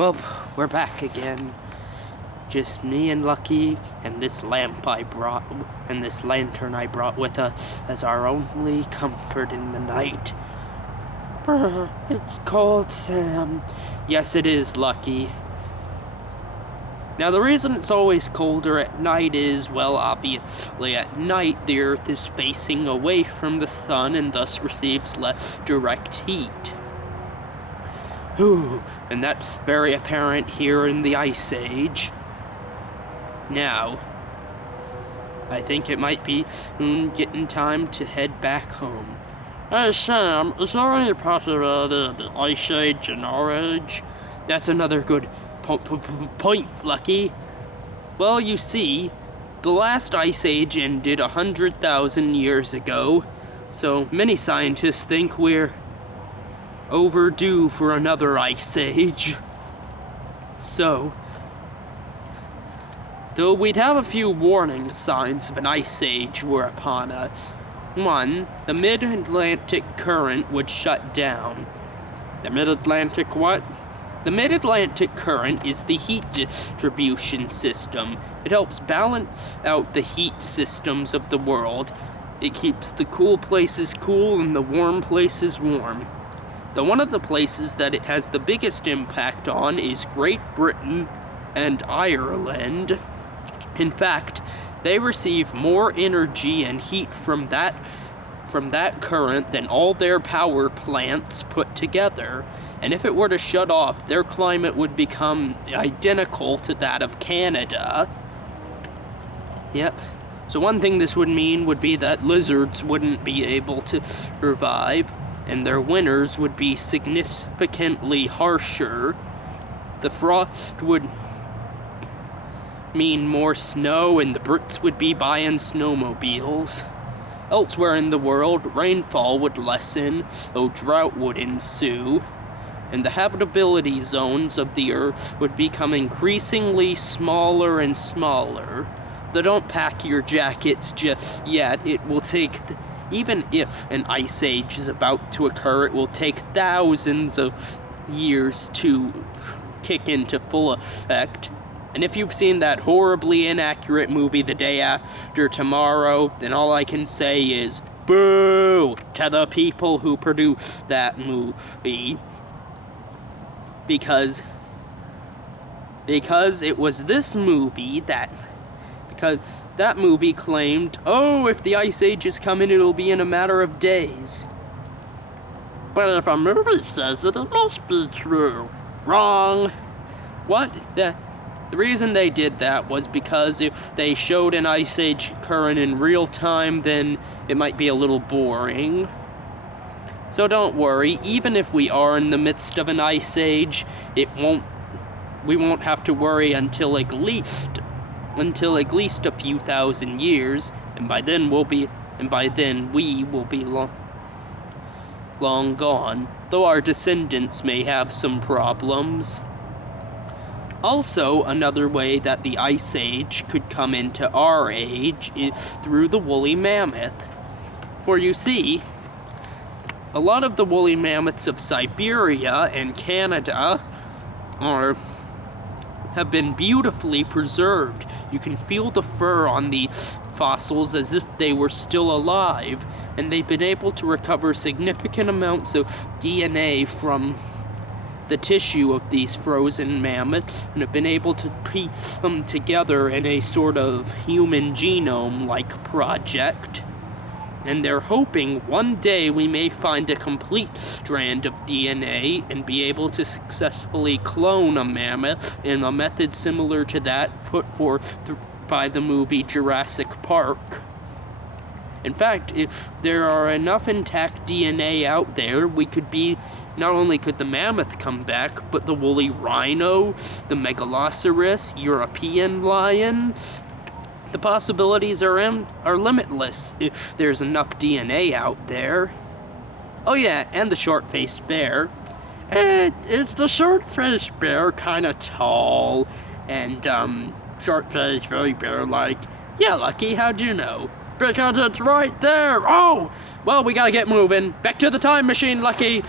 Well, we're back again. Just me and Lucky, and this lamp I brought, and this lantern I brought with us as our only comfort in the night. Brr, it's cold, Sam. Yes, it is, Lucky. Now, the reason it's always colder at night is, well, obviously at night the Earth is facing away from the sun and thus receives less direct heat. Ooh, and that's very apparent here in the Ice Age. Now, I think it might be soon getting time to head back home. Hey Sam, is there any possibility of the Ice Age in our age? That's another good point, Lucky. Well, you see, the last Ice Age ended 100,000 years ago, so many scientists think we're overdue for another Ice Age. So, though we'd have a few warning signs of an Ice Age were upon us. 1. The Mid-Atlantic Current would shut down. The Mid-Atlantic what? The Mid-Atlantic Current is the heat distribution system. It helps balance out the heat systems of the world. It keeps the cool places cool and the warm places warm. One of the places that it has the biggest impact on is Great Britain and Ireland. In fact, they receive more energy and heat from that current than all their power plants put together. And if it were to shut off, their climate would become identical to that of Canada. Yep. So one thing this would mean would be that lizards wouldn't be able to survive, and their winters would be significantly harsher. The frost would mean more snow, and the Brits would be buying snowmobiles. Elsewhere in the world, rainfall would lessen, though drought would ensue, and the habitability zones of the Earth would become increasingly smaller and smaller. Though don't pack your jackets just yet. It will take, even if an Ice Age is about to occur, it will take thousands of years to kick into full effect. And if you've seen that horribly inaccurate movie The Day After Tomorrow, then all I can say is, boo to the people who produced that movie. Because it was this movie because that movie claimed, oh, if the Ice Age is coming, it'll be in a matter of days. But if a movie says it, it must be true. Wrong. What? The reason they did that was because if they showed an Ice Age current in real time, then it might be a little boring. So don't worry, even if we are in the midst of an Ice Age, we won't have to worry until at least a few thousand years, and by then we will be long gone, though our descendants may have some problems. Also, another way that the Ice Age could come into our age is through the woolly mammoth. For you see, a lot of the woolly mammoths of Siberia and Canada have been beautifully preserved. You can feel the fur on the fossils as if they were still alive, and they've been able to recover significant amounts of DNA from the tissue of these frozen mammoths, and have been able to piece them together in a sort of human genome-like project. And they're hoping one day we may find a complete strand of DNA and be able to successfully clone a mammoth in a method similar to that put forth by the movie Jurassic Park. In fact, if there are enough intact DNA out there, not only could the mammoth come back, but the woolly rhino, the megaloceros, European lion. The possibilities are limitless if there's enough DNA out there. Oh yeah, and the short-faced bear. And it's the short-faced bear kinda tall, and short-faced, very bear-like. Yeah, Lucky, how'd you know? Because it's right there! Oh! Well, we gotta get moving. Back to the time machine, Lucky!